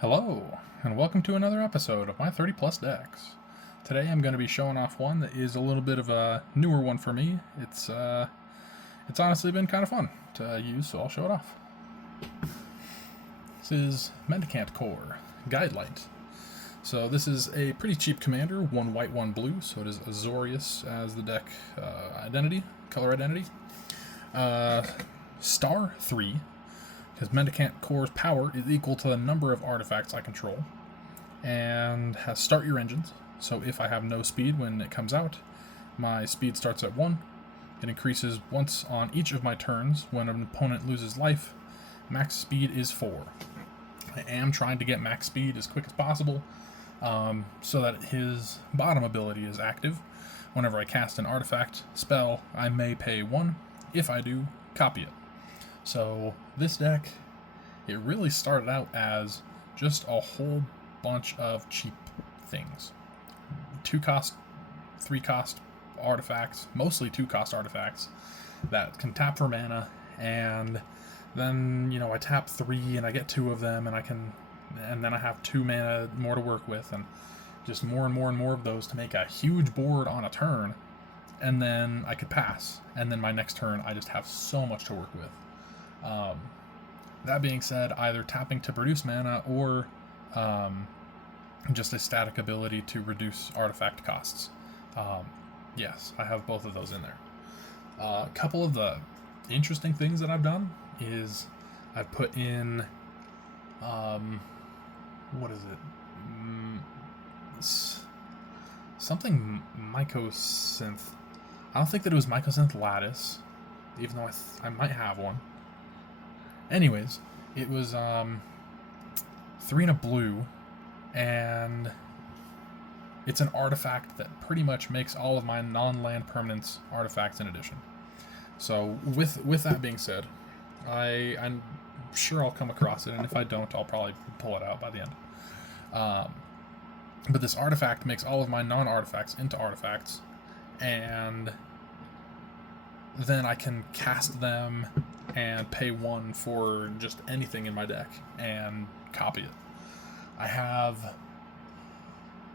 Hello, and welcome to another episode of my 30 plus decks. Today I'm going to be showing off one that is a little bit of a newer one for me. It's honestly been kind of fun to use, so I'll show it off. This is Mendicant Core, Guidelight. So this is a pretty cheap commander, 1 white, 1 blue, so it is Azorius as the deck color identity. Star 3, because Mendicant Core's power is equal to the number of artifacts I control, and has start your engines. So if I have no speed when it comes out, my speed starts at 1. It increases once on each of my turns when an opponent loses life. Max speed is 4. I am trying to get max speed as quick as possible, so that his bottom ability is active. Whenever I cast an artifact spell, I may pay 1. If I do, copy it. So this deck, it really started out as just a whole bunch of cheap things. 2-cost, 3-cost artifacts, mostly 2-cost artifacts that can tap for mana, and then, I tap 3 and I get 2 of them, and then I have 2 mana more to work with, and just more and more and more of those to make a huge board on a turn, and then I could pass, and then my next turn I just have so much to work with. That being said, either tapping to produce mana or just a static ability to reduce artifact costs. Yes, I have both of those in there. A couple of the interesting things that I've done is I've put in, what is it? Something Mycosynth. I don't think that it was Mycosynth Lattice, even though I might have one. Anyways, it was 3 and a blue, and it's an artifact that pretty much makes all of my non-land permanents artifacts in addition. So with that being said, I'm sure I'll come across it, and if I don't, I'll probably pull it out by the end. But this artifact makes all of my non-artifacts into artifacts, and then I can cast them and pay 1 for just anything in my deck and copy it. I have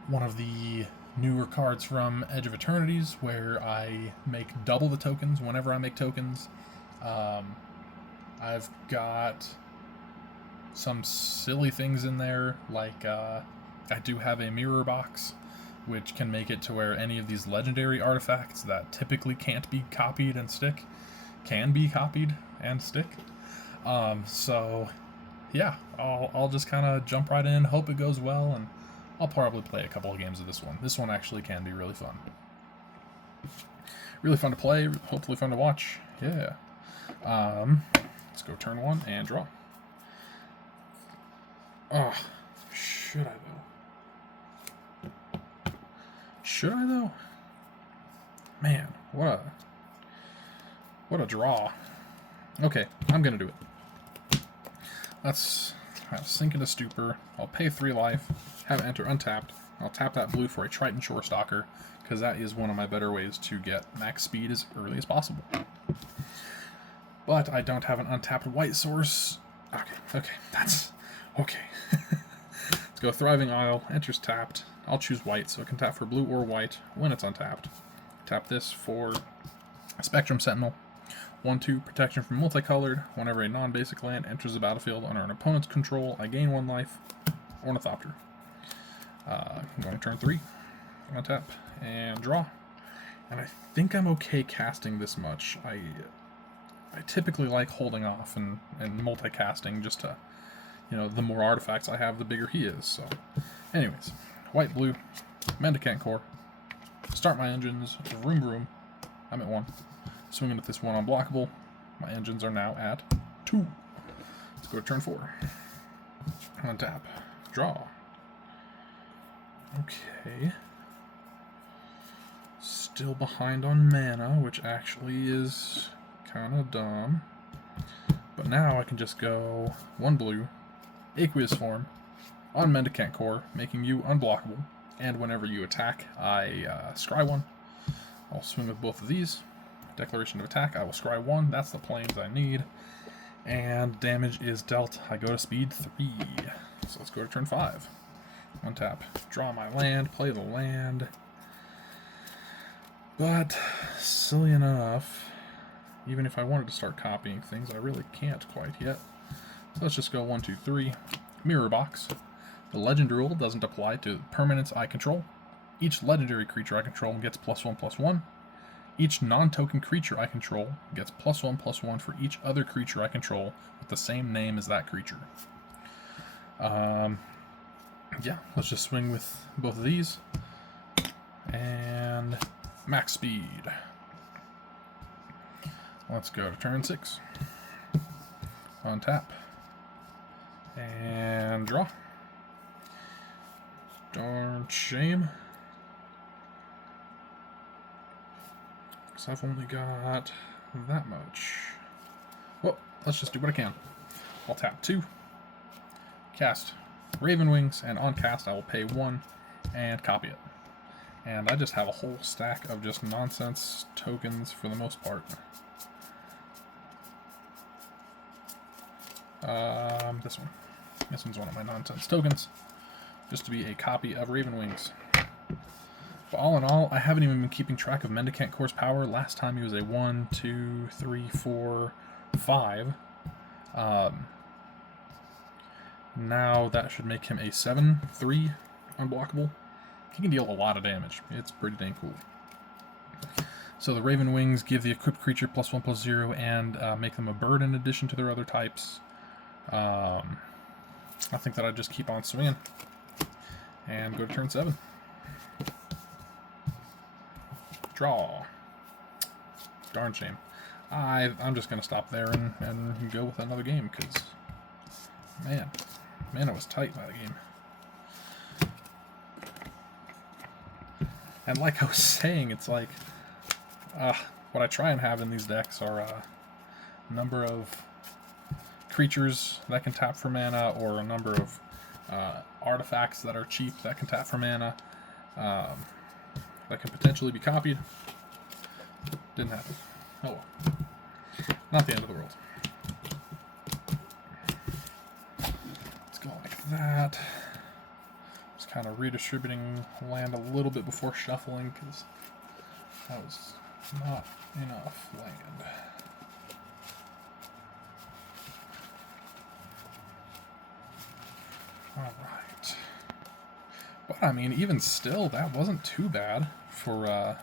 one of the newer cards from Edge of Eternities where I make double the tokens whenever I make tokens. I've got some silly things in there, like I do have a mirror box, which can make it to where any of these legendary artifacts that typically can't be copied and stick can be copied and stick. So yeah, I'll just kind of jump right in, hope it goes well, and I'll probably play a couple of games of this one. This one actually can be really fun. Really fun to play, hopefully fun to watch. Yeah. Let's go turn 1 and draw. Oh, should I though? Should I though? Man, what a draw. Okay, I'm gonna do it. Let's sink into Stupor. I'll pay 3 life, have it enter untapped. I'll tap that blue for a Triton Shorestalker, because that is one of my better ways to get max speed as early as possible. But I don't have an untapped white source. Okay, that's okay. Let's go Thriving Isle, enters tapped. I'll choose white, so it can tap for blue or white when it's untapped. Tap this for Spectrum Sentinel. 1/2 protection from multicolored. Whenever a non-basic land enters the battlefield under an opponent's control, I gain 1 life. Ornithopter. I'm going to turn 3. Untap and draw. And I think I'm okay casting this much. I typically like holding off and multicasting just to, the more artifacts I have, the bigger he is. So, anyways, white, blue, Mendicant Core. Start my engines. Room. I'm at 1. Swinging at this 1 unblockable. My engines are now at 2. Let's go to turn 4. Untap. Draw. Okay. Still behind on mana, which actually is kind of dumb. But now I can just go 1 blue, Aqueous Form, on Mendicant Core, making you unblockable. And whenever you attack, I scry 1. I'll swing with both of these. Declaration of attack, I will scry 1. That's the planes I need. And damage is dealt. I go to speed 3. So let's go to turn 5. Untap, draw my land, play the land. But, silly enough, even if I wanted to start copying things, I really can't quite yet. So let's just go 1, 2, 3. Mirror box. The legend rule doesn't apply to permanents I control. Each legendary creature I control gets +1/+1. Each non-token creature I control gets +1/+1 for each other creature I control with the same name as that creature. Yeah, let's just swing with both of these. And max speed. Let's go to turn 6. Untap. And draw. Darn shame. Because I've only got that much. Well, let's just do what I can. I'll tap 2. Cast Raven Wings, and on cast I will pay 1 and copy it. And I just have a whole stack of just nonsense tokens for the most part. This one. This one's one of my nonsense tokens. Just to be a copy of Raven Wings. But all in all, I haven't even been keeping track of Mendicant Core's power. Last time he was a 1, 2, 3, 4, 5. Now that should make him a 7/3 unblockable. He can deal a lot of damage. It's pretty dang cool. So the Raven Wings give the equipped creature +1/+0 and make them a bird in addition to their other types. I think that I'd just keep on swinging and go to turn 7. Draw. Darn shame. I'm just going to stop there and go with another game because, man, it was tight that game. And like I was saying, it's like, what I try and have in these decks are a number of creatures that can tap for mana, or a number of artifacts that are cheap that can tap for mana, that can potentially be copied. Didn't happen. Oh well. Not the end of the world. Let's go like that. Just kind of redistributing land a little bit before shuffling, because that was not enough land. Alright. But I mean, even still, that wasn't too bad for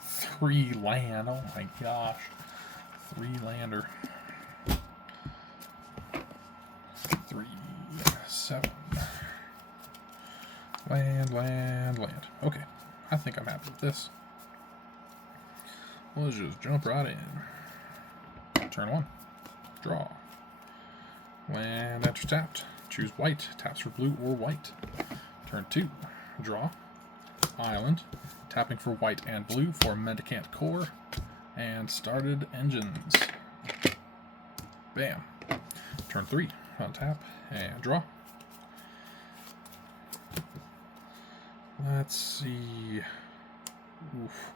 3 land. Oh my gosh. 3 lander. 3, 7. Land. Okay. I think I'm happy with this. Let's just jump right in. Turn 1. Draw. Land after tapped. Choose white. Taps for blue or white. Turn 2. Draw. Island. Tapping for white and blue for Mendicant Core. And started engines. Bam. Turn 3. Untap and draw. Let's see. Oof.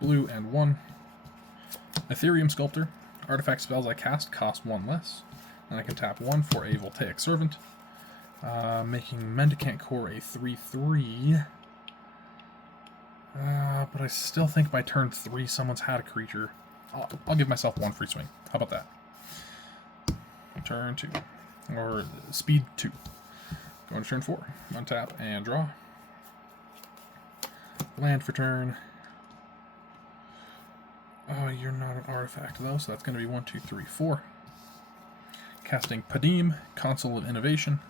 Blue and 1. Ethereum Sculptor. Artifact spells I cast cost 1 less. And I can tap 1 for a Voltaic Servant. Making Mendicant Core a 3/3. But I still think by turn 3 someone's had a creature. I'll give myself 1 free swing. How about that? Turn 2. Or speed 2. Going to turn 4. Untap and draw. Land for turn. Oh, you're not an artifact though, so that's going to be 1, 2, 3, 4. Casting Padim, Console of Innovation.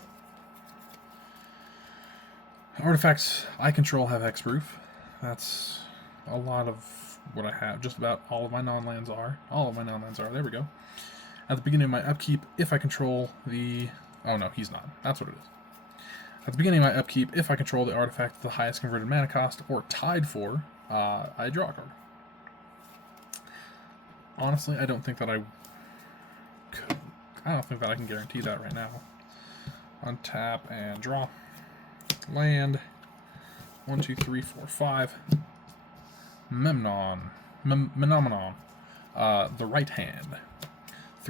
Artifacts I control have hexproof. That's a lot of what I have. Just about all of my non-lands are. All of my non-lands are. There we go. At the beginning of my upkeep, if I control the... Oh no, he's not. That's what it is. At the beginning of my upkeep, if I control the artifact with the highest converted mana cost, or tied for, I draw a card. Honestly, I don't think that I could. I don't think that I can guarantee that right now. Untap and draw. Land. 1, 2, 3, 4, 5. Menomenon. The Right Hand.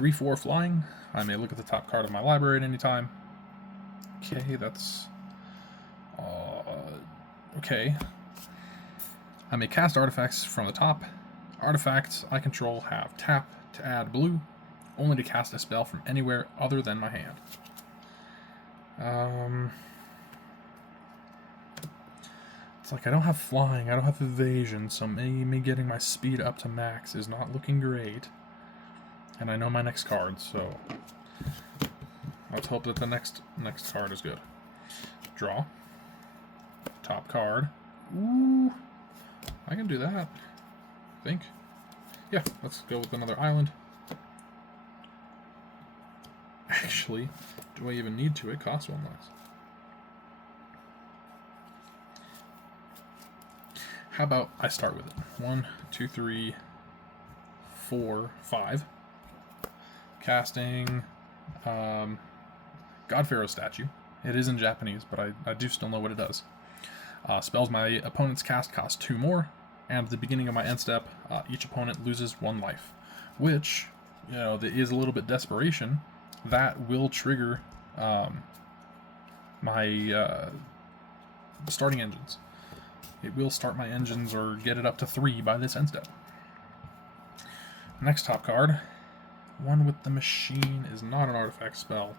3/4 flying. I may look at the top card of my library at any time. Okay, that's... okay. I may cast artifacts from the top. Artifacts I control have tap to add blue, only to cast a spell from anywhere other than my hand. It's like I don't have flying, I don't have evasion, so me getting my speed up to max is not looking great. And I know my next card, so let's hope that the next card is good. Draw. Top card. Ooh, I can do that, I think. Yeah, let's go with another island. Actually, do I even need to? It costs 1 less. How about I start with it? 1, 2, 3, 4, 5. Casting God Pharaoh's statue. It is in Japanese, but I do still know what it does. Spells my opponent's cast cost 2 more, and at the beginning of my end step, each opponent loses 1 life, which, you know, there is a little bit desperation. That will trigger my starting engines. It will start my engines or get it up to 3 by this end step. Next top card, One with the Machine, is not an artifact spell,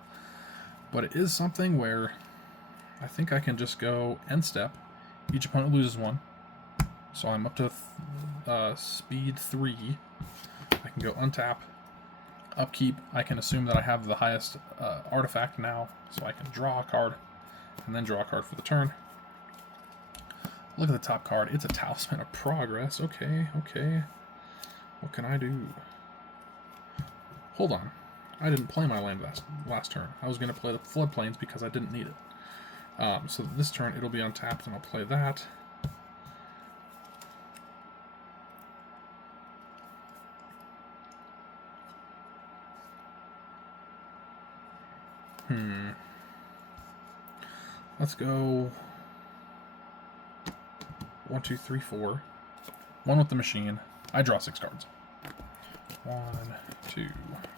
but it is something where I think I can just go end step. Each opponent loses 1, so I'm up to speed 3. I can go untap. Upkeep, I can assume that I have the highest artifact now, so I can draw a card, and then draw a card for the turn. Look at the top card. It's a Talisman of Progress. Okay, okay. What can I do? Hold on. I didn't play my land last turn. I was going to play the Floodplains because I didn't need it. So this turn, it'll be untapped, and I'll play that. Let's go 1, 2, 3, 4. One with the Machine. I draw 6 cards. 1, 2,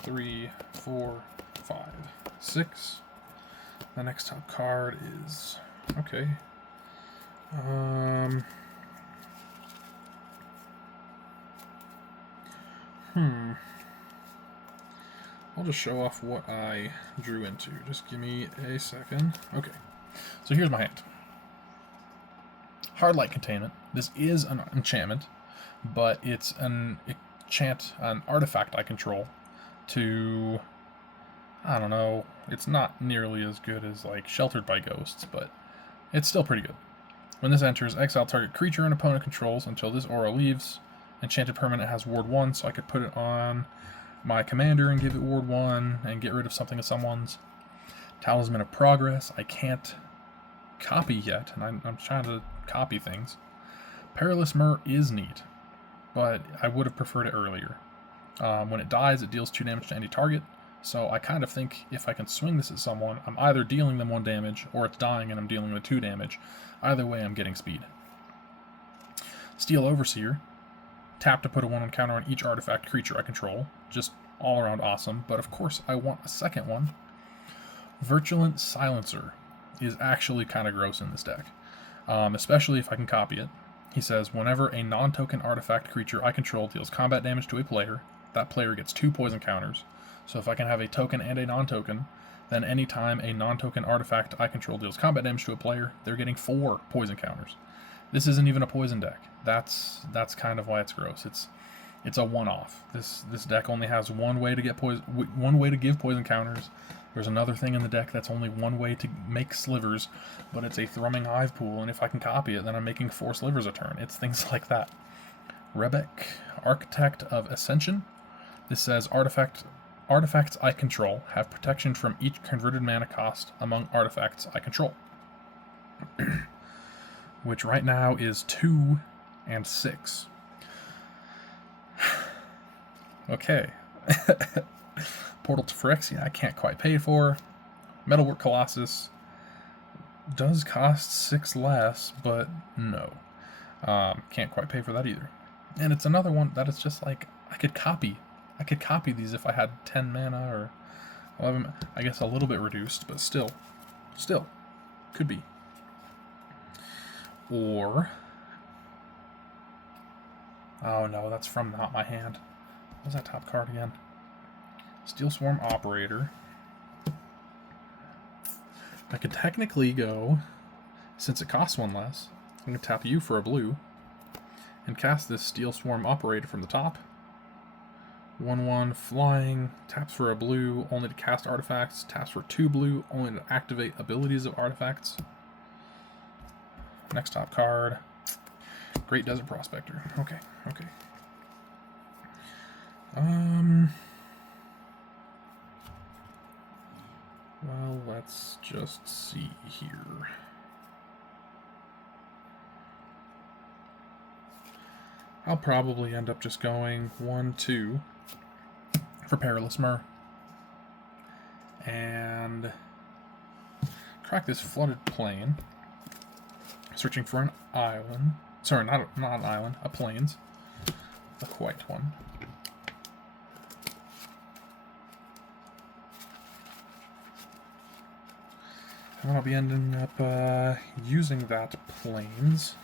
3, 4, 5, 6. The next top card is okay. I'll just show off what I drew into. Just give me a second. Okay. So here's my hand. Hard Light Containment. This is an enchantment, but it's an artifact I control to, I don't know, it's not nearly as good as like Sheltered by Ghosts, but it's still pretty good. When this enters, exile target creature an opponent controls until this aura leaves. Enchanted permanent has ward 1, so I could put it on my commander and give it ward 1 and get rid of something of someone's. Talisman of Progress, I can't copy yet, and I'm trying to copy things. Perilous Myr is neat, but I would have preferred it earlier. When it dies, it deals 2 damage to any target, so I kind of think if I can swing this at someone, I'm either dealing them 1 damage, or it's dying and I'm dealing with 2 damage. Either way, I'm getting speed. Steel Overseer. Tap to put a 1 on counter on each artifact creature I control. Just all around awesome, but of course I want a second one. Virulent Silencer is actually kind of gross in this deck, especially if I can copy it. He says, whenever a non-token artifact creature I control deals combat damage to a player, that player gets 2 poison counters. So if I can have a token and a non-token, then anytime a non-token artifact I control deals combat damage to a player, they're getting 4 poison counters. This isn't even a poison deck. That's kind of why it's gross. It's a one-off. This deck only has one way to give poison counters. There's another thing in the deck that's only one way to make slivers, but it's a Thrumming Hive pool, and if I can copy it, then I'm making 4 slivers a turn. It's things like that. Rebek, Architect of Ascension. This says artifacts I control have protection from each converted mana cost among artifacts I control. Which right now is 2 and 6. Okay. Portal to Phyrexia I can't quite pay for. Metalwork Colossus does cost 6 less, but no. Can't quite pay for that either. And it's another one that is just like, I could copy I could copy these if I had 10 mana or 11. I guess a little bit reduced, but still, could be. Or, oh no, that's from not my hand. What was that top card again? Steel Swarm Operator. I could technically go, since it costs one less, I'm going to tap you for a blue and cast this Steel Swarm Operator from the top. 1/1 flying, taps for a blue, only to cast artifacts, taps for 2 blue, only to activate abilities of artifacts. Next top card, Great Desert Prospector. Okay. Well, let's just see here. I'll probably end up just going 1/2 for Perilous Myr. And crack this Flooded Plain. Searching for an island. Sorry, not an island, a plains. A white one. And I'll be ending up using that plains.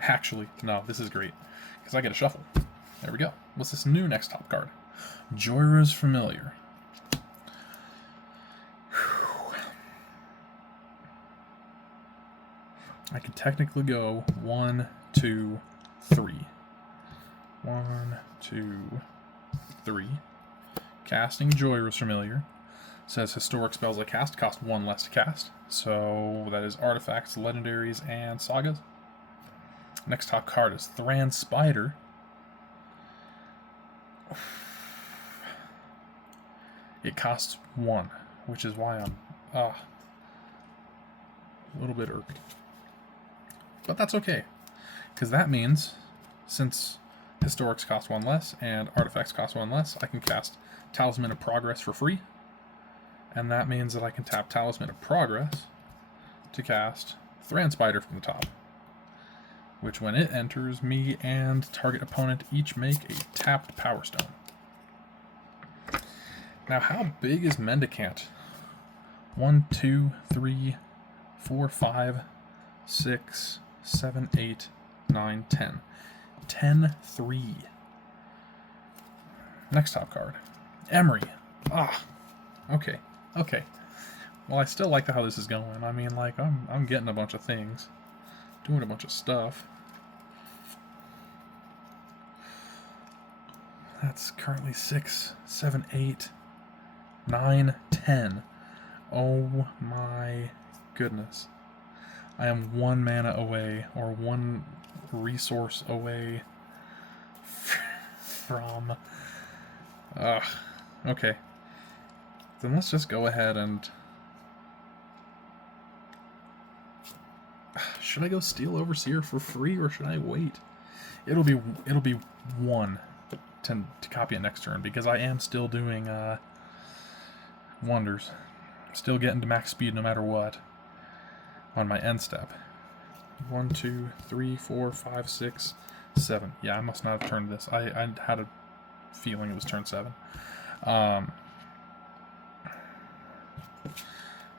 Actually, no, this is great. Because I get a shuffle. There we go. What's this new next top card? Joyra's Familiar. Whew. I could technically go 1, 2, 3. 1, 2, 3. Casting Joyra's Familiar. Says historic spells I cast cost 1 less to cast. So that is artifacts, legendaries, and sagas. Next top card is Thran Spider. It costs 1, which is why I'm a little bit irked. But that's okay, because that means since historics cost 1 less and artifacts cost 1 less, I can cast Talisman of Progress for free. And that means that I can tap Talisman of Progress to cast Thran Spider from the top. Which when it enters, me and target opponent each make a tapped Power Stone. Now how big is Mendicant? 1, 2, 3, 4, 5, 6, 7, 8, 9, 10. 10, 3. Next top card. Emery. Okay. Well, I still like how this is going. I mean, like, I'm getting a bunch of things. Doing a bunch of stuff. That's currently 6, 7, 8, 9, 10. Oh my goodness. I am 1 mana away, or 1 resource away from... okay. Then let's just go ahead and... Should I go Steel Overseer for free, or should I wait? It'll be 1 to copy it next turn, because I am still doing wonders. Still getting to max speed no matter what on my end step. 1, 2, 3, 4, 5, 6, 7. Yeah, I must not have turned this. I had a feeling it was turn 7.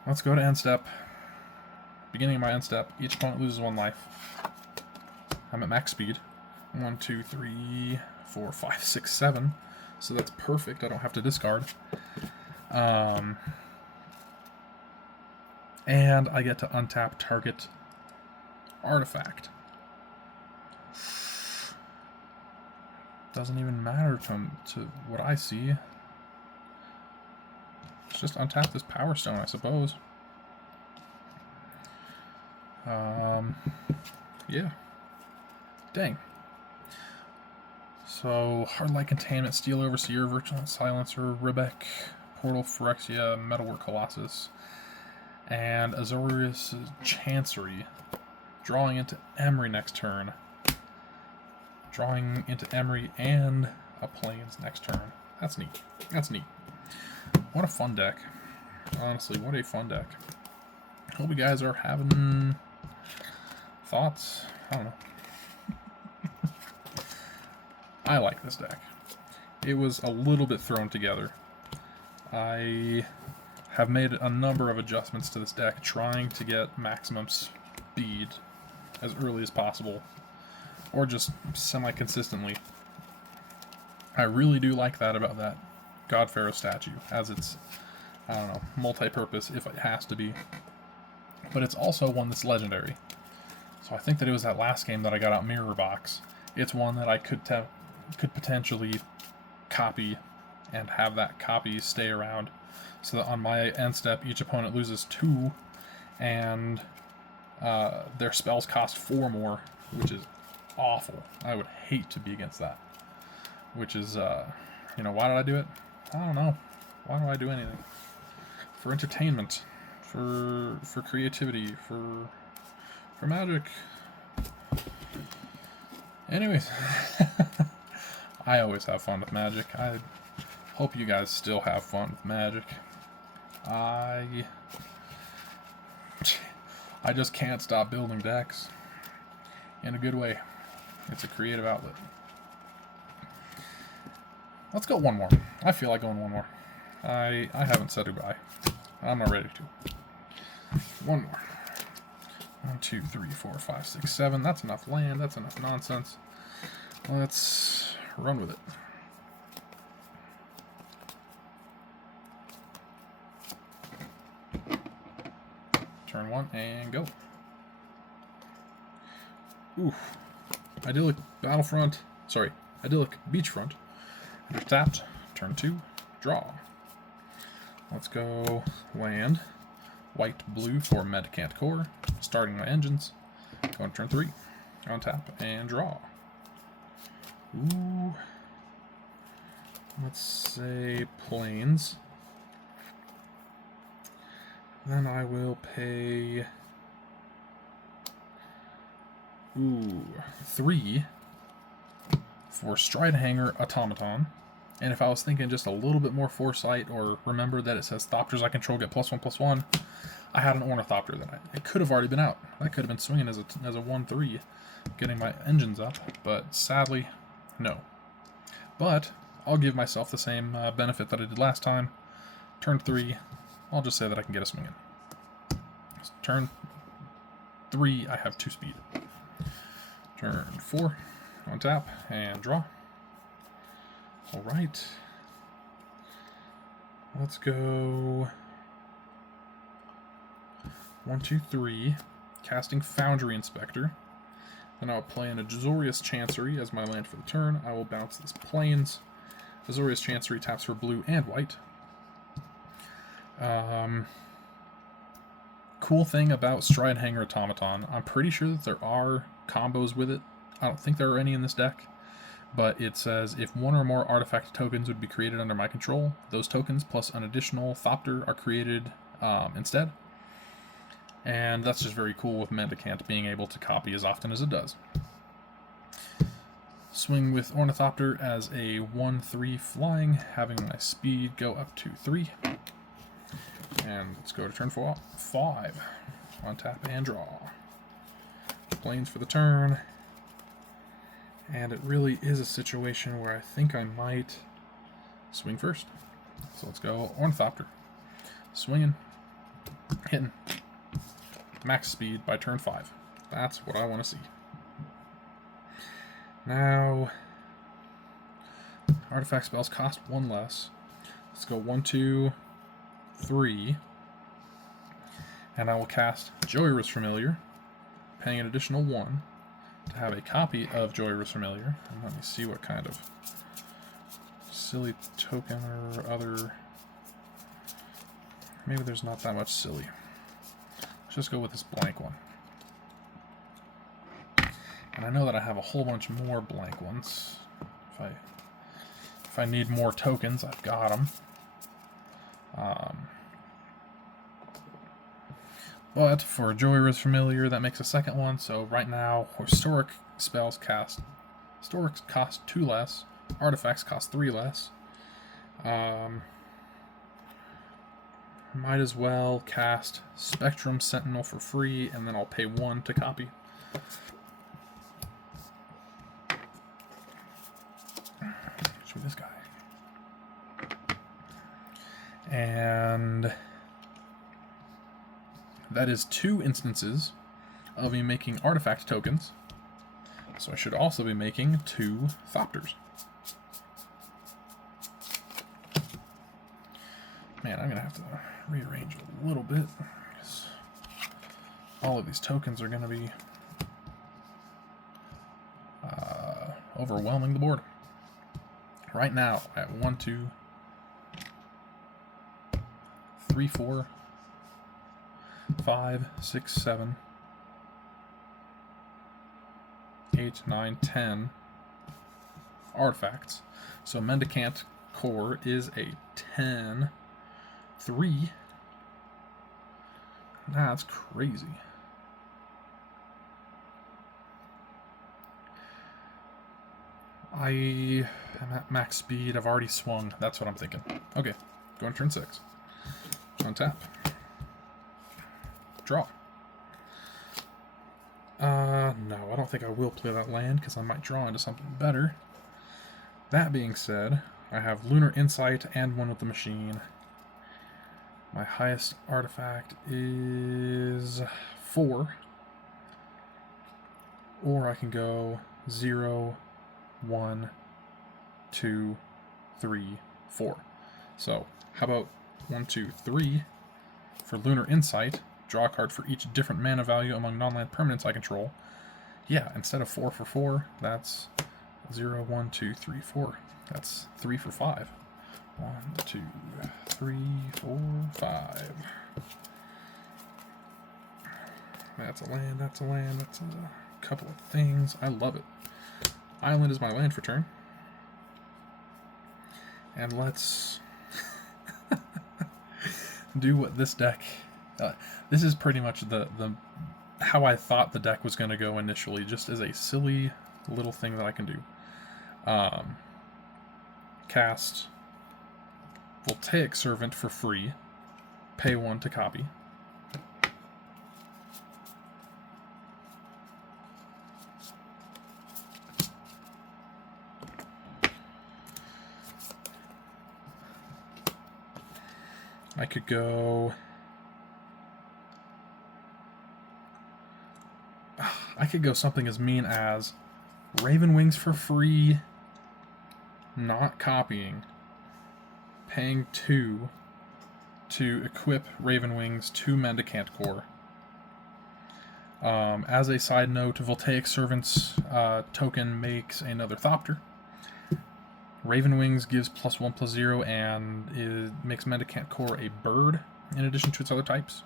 Let's go to end step. Beginning of my end step. Each opponent loses 1 life. I'm at max speed. 1, 2, 3, 4, 5, 6, 7. So that's perfect. I don't have to discard. And I get to untap target artifact. Doesn't even matter to what I see. Let's just untap this Power Stone, I suppose. Yeah. Dang. So, Hardlight Containment, Steel Overseer, Virtual Silencer, Rebek, Portal Phyrexia, Metalwork Colossus, and Azorius Chancery. Drawing into Emery next turn. Drawing into Emery and a Plains next turn. That's neat. That's neat. What a fun deck. Honestly, what a fun deck. Hope you guys are having thoughts. I don't know. I like this deck. it was a little bit thrown together. I have made a number of adjustments to this deck, trying to get maximum speed as early as possible, or just semi-consistently. I really do like that about that God Pharaoh statue, as it's, I don't know, multi-purpose if it has to be. But it's also one that's legendary. So I think that it was that last game that I got out Mirror Box. It's one that I could potentially copy and have that copy stay around, so that on my end step each opponent loses 2 and their spells cost 4 more, which is awful. I would hate to be against that. Which is, you know, why did I do it? I don't know. Why do I do anything? For entertainment, for creativity, for magic. Anyways, I always have fun with magic. I hope you guys still have fun with magic. I just can't stop building decks in a good way. It's a creative outlet. Let's go one more. I feel like going one more. I haven't said goodbye. I'm not ready to. One more. 1, 2, 3, 4, 5, 6, 7. That's enough land. That's enough nonsense. Let's run with it. Turn 1 and go. Oof. Idyllic Battlefront. Sorry, Idyllic Beachfront. You're tapped. Turn 2. Draw. Let's go land. White, blue for Mendicant Core. Starting my engines. Going to turn 3. On tap and draw. Ooh. Let's say plains. Then I will pay 3 for Stride Hanger Automaton. And if I was thinking just a little bit more foresight, or remember that it says Thopters I control get +1/+1, I had an Ornithopter that it could have already been out. That could have been swinging as a 1/3, getting my engines up, but sadly, no. But I'll give myself the same benefit that I did last time. Turn 3, I'll just say that I can get a swing in. Turn 3, I have 2 speed. Turn 4, on tap, and draw. Alright. Let's go 1, 2, 3. Casting Foundry Inspector. Then I'll play an Azorius Chancery as my land for the turn. I will bounce this Plains. Azorius Chancery taps for blue and white. Cool thing about Stride Hanger Automaton, I'm pretty sure that there are combos with it. I don't think there are any in this deck, but it says if 1 or more artifact tokens would be created under my control, those tokens plus an additional Thopter are created instead. And that's just very cool with Mendicant being able to copy as often as it does. Swing with Ornithopter as a 1/3 flying, having my speed go up to 3. And let's go to turn 5. On tap and draw. Plains for the turn. And it really is a situation where I think I might swing first. So let's go Ornithopter. Swinging. Hitting. Max speed by turn 5. That's what I want to see. Now, artifact spells cost 1 less. Let's go 1, 2, 3. And I will cast Joyrus Familiar, paying an additional 1 to have a copy of Joyrus Familiar. And let me see what kind of silly token or other. Maybe there's not that much silly. Let's just go with this blank one. And I know that I have a whole bunch more blank ones. If I need more tokens, I've got them. But for Joyrus Familiar, that makes a second one. So right now, historic spells cost 2 less. Artifacts cost 3 less. Might as well cast Spectrum Sentinel for free, and then I'll pay 1 to copy. Show me this guy. And that is 2 instances of me making artifact tokens. So I should also be making 2 Thopters. Man, I'm going to have to rearrange a little bit, because all of these tokens are going to be overwhelming the board. Right now, at 1, 2, 3, 4, 5, 6, 7, 8, 9, 10 artifacts. So Mendicant core is a 10, 3. That's crazy. I am at max speed. I've already swung. That's what I'm thinking. Okay, going to turn 6. Untap. Draw. No, I don't think I will play that land because I might draw into something better. That being said, I have Lunar Insight and one with the machine. My highest artifact is 4. Or I can go 0, 1, 2, 3, 4. So, how about 1, 2, 3 for Lunar Insight? Draw a card for each different mana value among non-land permanents I control. Yeah, instead of 4 for 4, that's 0, 1, 2, 3, 4. That's 3 for 5. 1, 2, 3, 4, 5. That's a land, that's a land, that's a couple of things. I love it. Island is my land for turn. And let's do what this deck... this is pretty much the how I thought the deck was going to go initially, just as a silly little thing that I can do. Cast Voltaic Servant for free. Pay 1 to copy. I could go... I could go something as mean as Raven Wings for free, not copying, paying 2 to equip Raven Wings to Mendicant Core. As a side note, Voltaic Servant's token makes another Thopter. Raven Wings gives +1/+0 and it makes Mendicant Core a bird in addition to its other types.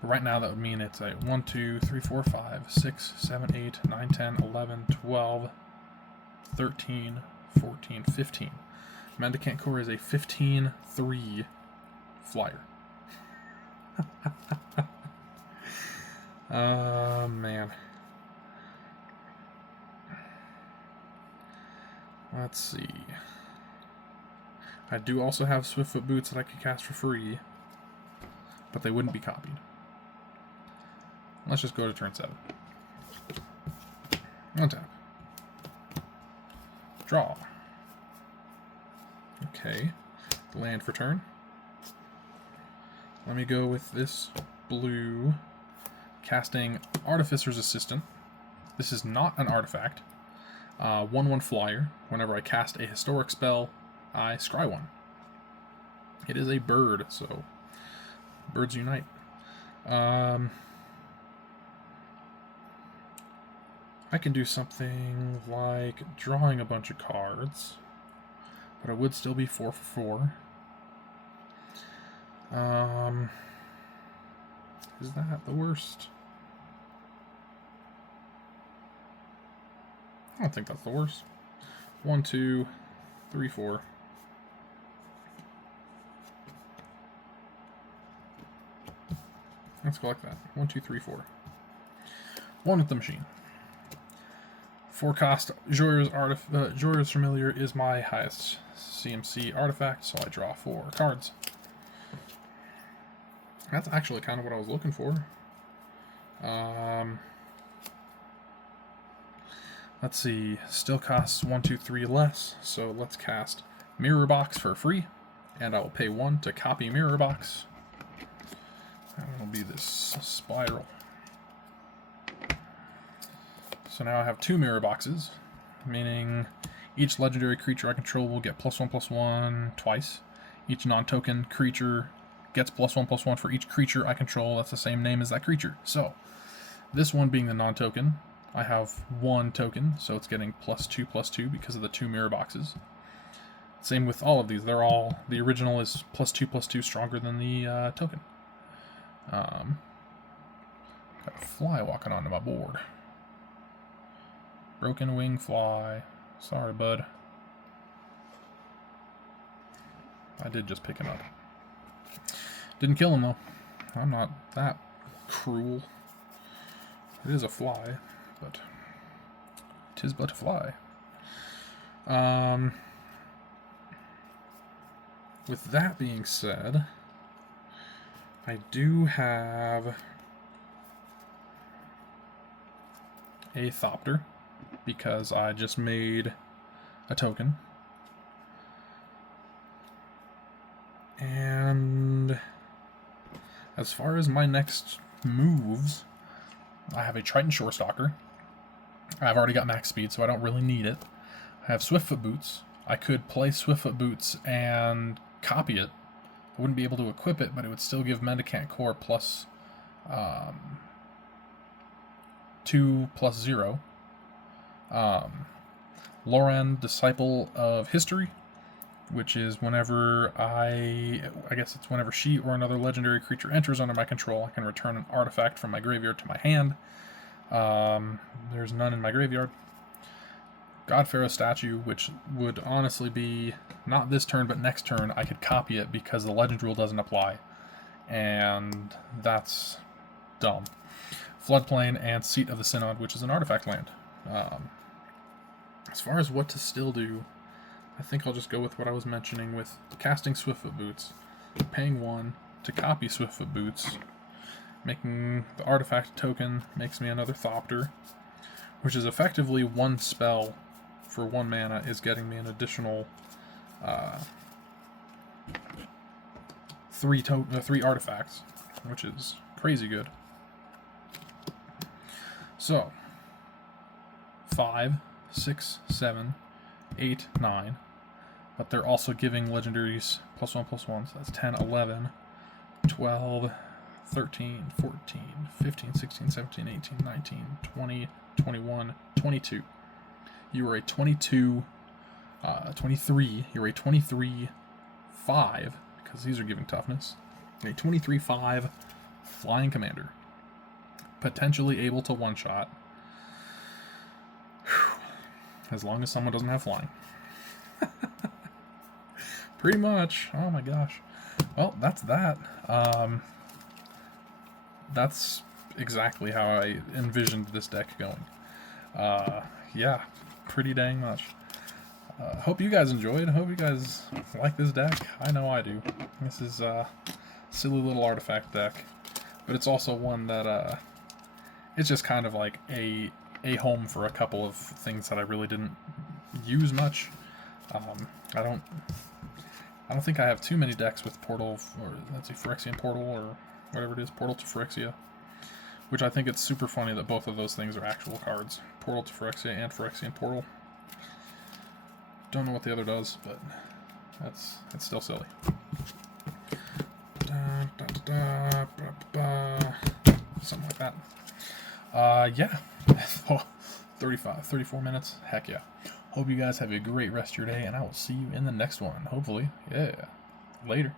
But right now that would mean it's a 1, 2, 3, 4, 5, 6, 7, 8, 9, 10, 11, 12, 13, 14, 15. Mendicant Core is a 15/3 flyer. Man. Let's see. I do also have Swiftfoot Boots that I could cast for free, but they wouldn't be copied. Let's just go to turn 7. Untap. Draw. Okay. Land for turn. Let me go with this blue, casting Artificer's Assistant. This is not an artifact. 1/1 flyer. Whenever I cast a historic spell, I scry 1. It is a bird, so birds unite. I can do something like drawing a bunch of cards, but it would still be 4 for 4. Is that the worst? I don't think that's the worst. 1, 2, 3, 4. Let's go like that. 1, 2, 3, 4. 1 with the machine. 4 cost Jorah's Familiar is my highest CMC artifact, so I draw 4 cards. That's actually kind of what I was looking for. Let's see, still costs 1, 2, 3 less, so let's cast Mirror Box for free, and I will pay 1 to copy Mirror Box. And it'll be this spiral. So now I have 2 Mirror Boxes, meaning each legendary creature I control will get +1/+1 twice. Each non-token creature gets +1/+1 for each creature I control that's the same name as that creature. So, this one being the non-token, I have 1 token, so it's getting +2/+2 because of the 2 Mirror Boxes. Same with all of these. They're all, the original is +2/+2 stronger than the token. Got a fly walking onto my board. Broken wing fly. Sorry, bud. I did just pick him up. Didn't kill him, though. I'm not that cruel. It is a fly, but 'tis but a fly. With that being said, I do have a Thopter, because I just made a token. And as far as my next moves, I have a Triton Shorestalker. I've already got max speed, so I don't really need it. I have Swiftfoot Boots. I could play Swiftfoot Boots and copy it. I wouldn't be able to equip it, but it would still give Mendicant Core plus 2/0. Loran, Disciple of History, which is whenever I guess it's whenever she or another legendary creature enters under my control, I can return an artifact from my graveyard to my hand. There's none in my graveyard. Godpharaoh Statue, which would honestly be, not this turn, but next turn, I could copy it because the legend rule doesn't apply. And that's dumb. Floodplain and Seat of the Synod, which is an artifact land. As far as what to still do, I think I'll just go with what I was mentioning with casting Swiftfoot Boots, paying 1 to copy Swiftfoot Boots, making the artifact token makes me another Thopter, which is effectively 1 spell for 1 mana is getting me an additional 3 artifacts, which is crazy good. So 5, 6, 7, 8, 9, but they're also giving legendaries +1/+1, so that's 10, 11, 12, 13, 14, 15, 16, 17, 18, 19, 20, 21, 22. You are a 23, you're a 23/5, because these are giving toughness, a 23/5 flying commander, potentially able to one-shot, as long as someone doesn't have flying. Pretty much. Oh my gosh. Well, that's that. That's exactly how I envisioned this deck going. Yeah, pretty dang much. Hope you guys enjoyed. Hope you guys like this deck. I know I do. This is a silly little artifact deck, but it's also one that it's just kind of like a home for a couple of things that I really didn't use much. I don't think I have too many decks with Portal, or let's see, Phyrexian Portal, or whatever it is, Portal to Phyrexia, which I think it's super funny that both of those things are actual cards. Portal to Phyrexia and Phyrexian Portal. Don't know what the other does, but it's still silly. Something like that. Yeah. 34 minutes. Heck yeah. Hope you guys have a great rest of your day, and I will see you in the next one. Hopefully. Yeah. Later.